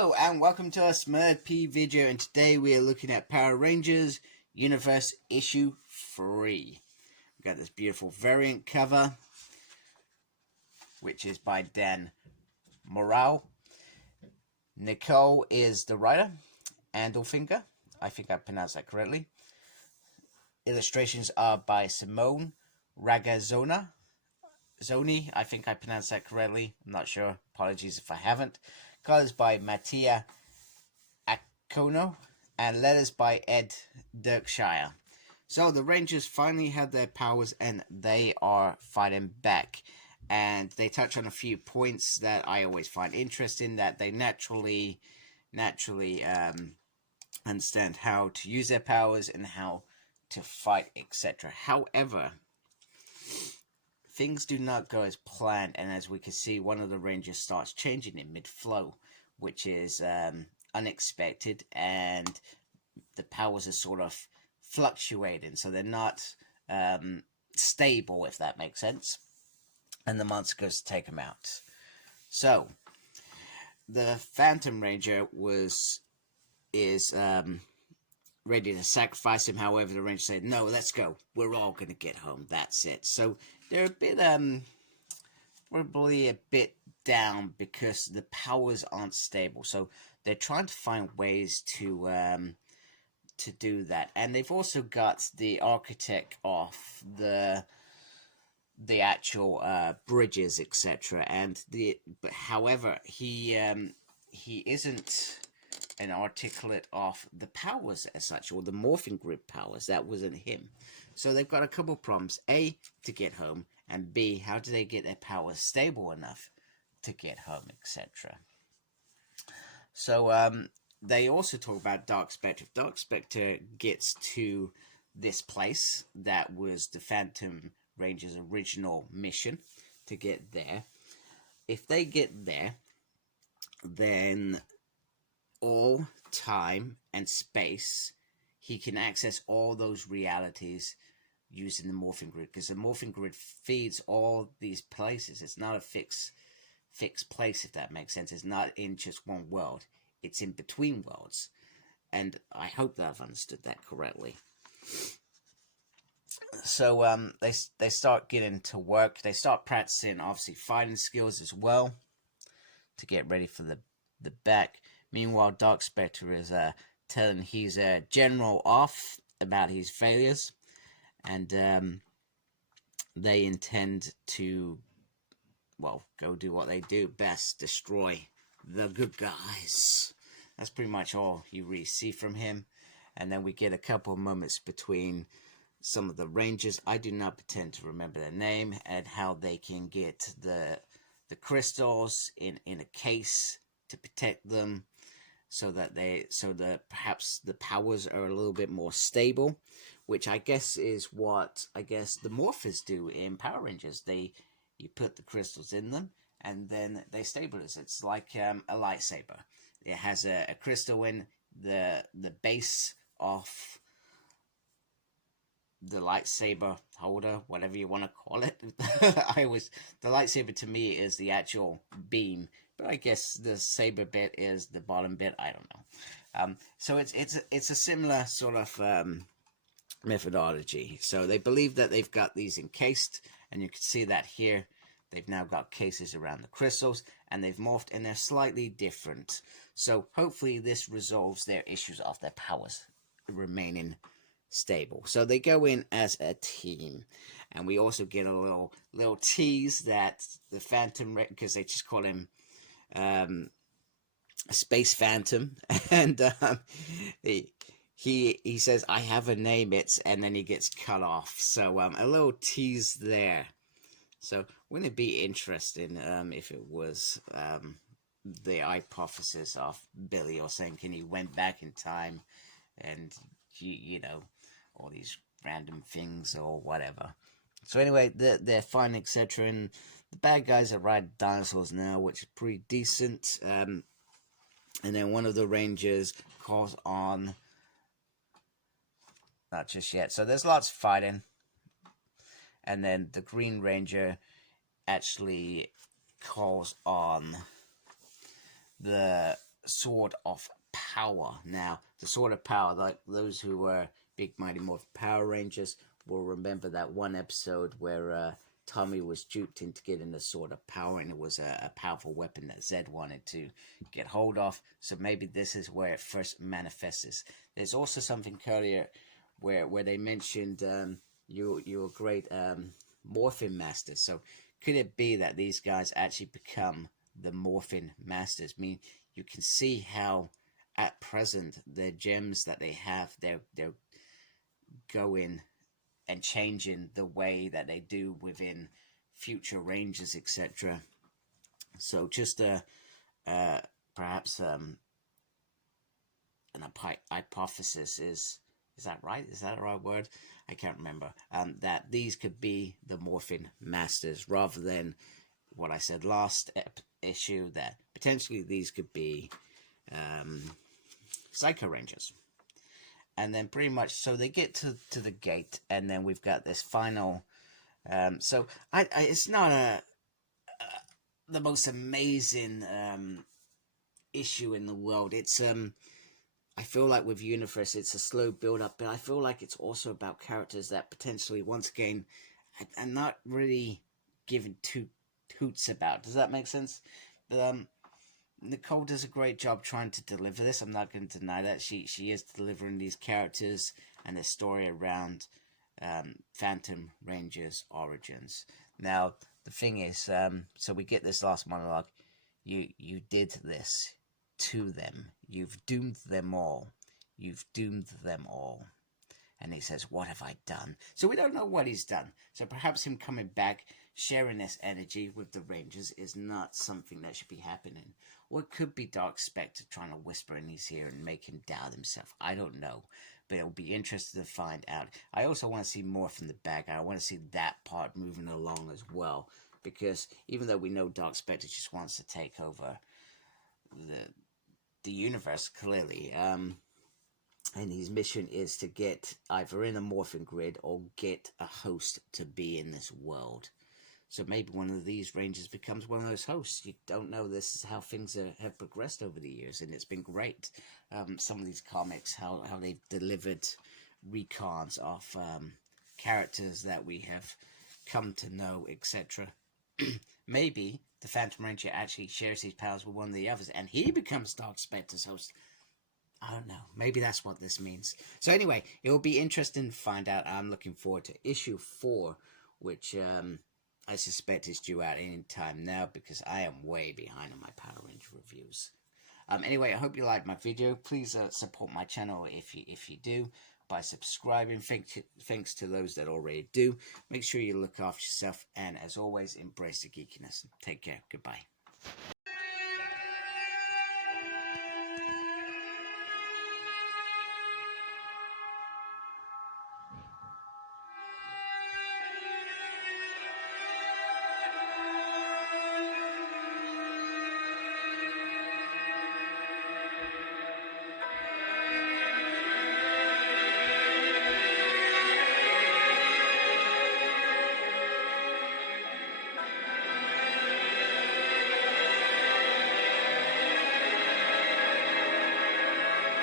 Hello and welcome to our Smurfy video, and today we are looking at Power Rangers Universe Issue 3. We've got this beautiful variant cover, which is by Dan Morale. Nicole is the writer, Andelfinger, I think I pronounced that correctly. Illustrations are by Simone Ragazzoni, I think I pronounced that correctly, I'm not sure, apologies if I haven't. Colors by Mattia Akono, and letters by Ed Dirkshire. So the Rangers finally have their powers and they are fighting back. And they touch on a few points that I always find interesting, that they naturally understand how to use their powers and how to fight, etc. However, things do not go as planned, and as we can see, one of the Rangers starts changing in mid-flow, which is unexpected, and the powers are sort of fluctuating, so they're not stable, if that makes sense, and the monster goes to take them out. So the Phantom Ranger is ready to sacrifice him. However, the Ranger said, no, let's go, we're all gonna get home, that's it. So they're a bit probably a bit down because the powers aren't stable, so they're trying to find ways to do that. And they've also got the architect of the actual bridges, etc. And however, he isn't an articulate of the powers as such, or the morphing grid powers. That wasn't him. So they've got a couple problems: A, to get home, and B, how do they get their powers stable enough to get home, etc. So they also talk about Dark Spectre. If Dark Spectre gets to this place, that was the Phantom Ranger's original mission, to get there. If they get there, then all time and space, he can access all those realities using the morphing grid, because the morphing grid feeds all these places. It's not a fixed place, if that makes sense. It's not in just one world, it's in between worlds, and I hope that I've understood that correctly. So they start getting to work. They start practicing, obviously, fighting skills as well to get ready for the back. Meanwhile, Dark Spectre is telling his general off about his failures, and they intend to, well, go do what they do best: destroy the good guys. That's pretty much all you really see from him. And then we get a couple of moments between some of the Rangers. I do not pretend to remember their name, and how they can get the crystals in a case to protect them, so that perhaps the powers are a little bit more stable, which I guess is what the Morphers do in Power Rangers. You put the crystals in them, and then they stabilize. It's like a lightsaber. It has a crystal in the base of the lightsaber holder, whatever you want to call it. The lightsaber to me is the actual beam, but I guess the saber bit is the bottom bit. I don't know. So it's a similar sort of methodology. So they believe that they've got these encased, and you can see that here. They've now got cases around the crystals, and they've morphed, and they're slightly different. So hopefully this resolves their issues of their powers remaining stable. So they go in as a team, and we also get a little tease that the Phantom, because they just call him Space Phantom, and he says, I have a name, and then he gets cut off. So a little tease there. So wouldn't it be interesting if it was the hypothesis of Billy, or saying, can he went back in time, and you know, all these random things or whatever. So anyway, they're fine, etc. And the bad guys are riding dinosaurs now, which is pretty decent. And then one of the Rangers calls on... Not just yet. So there's lots of fighting. And then the Green Ranger actually calls on the Sword of Power. Now, the Sword of Power, like those who were big Mighty Morphin Power Rangers will remember that one episode where Tommy was duped into getting the Sword of Power, and it was a powerful weapon that Zed wanted to get hold of. So maybe this is where it first manifests. There's also something earlier where they mentioned you're a great Morphin Master. So could it be that these guys actually become the Morphin Masters? I mean, you can see how at present the gems that they have, they're going and changing the way that they do within future ranges, etc. So just perhaps an hypothesis is that right? Is that the right word? I can't remember. That these could be the Morphin Masters rather than what I said last issue, that potentially these could be Psycho Rangers. And then pretty much, so they get to the gate, and then we've got this final. So it's not the most amazing issue in the world. It's I feel like with Universe, it's a slow build up, but I feel like it's also about characters that potentially, once again, I'm not really giving two hoots about. Does that make sense? But Nicole does a great job trying to deliver this. I'm not going to deny that. She is delivering these characters and the story around Phantom Ranger's origins. Now, the thing is, so we get this last monologue. You did this to them. You've doomed them all. You've doomed them all. And he says, what have I done? So we don't know what he's done. So perhaps him coming back, sharing this energy with the Rangers is not something that should be happening. Or it could be Dark Spectre trying to whisper in his ear and make him doubt himself. I don't know. But it'll be interesting to find out. I also want to see more from the bad guy. I want to see that part moving along as well. Because even though we know Dark Spectre just wants to take over the universe, clearly, and his mission is to get either in a morphin grid or get a host to be in this world. So maybe one of these Rangers becomes one of those hosts. You don't know. This is how things have progressed over the years, and it's been great. Some of these comics, how they've delivered recons of characters that we have come to know, etc. Maybe the Phantom Ranger actually shares his powers with one of the others, and he becomes Dark Spectre's host. I don't know. Maybe that's what this means. So anyway, it will be interesting to find out. I'm looking forward to issue 4, which I suspect is due out any time now because I am way behind on my Power Ranger reviews. Anyway, I hope you liked my video. Please support my channel if you do by subscribing. Thanks to those that already do. Make sure you look after yourself, and as always, embrace the geekiness. Take care. Goodbye.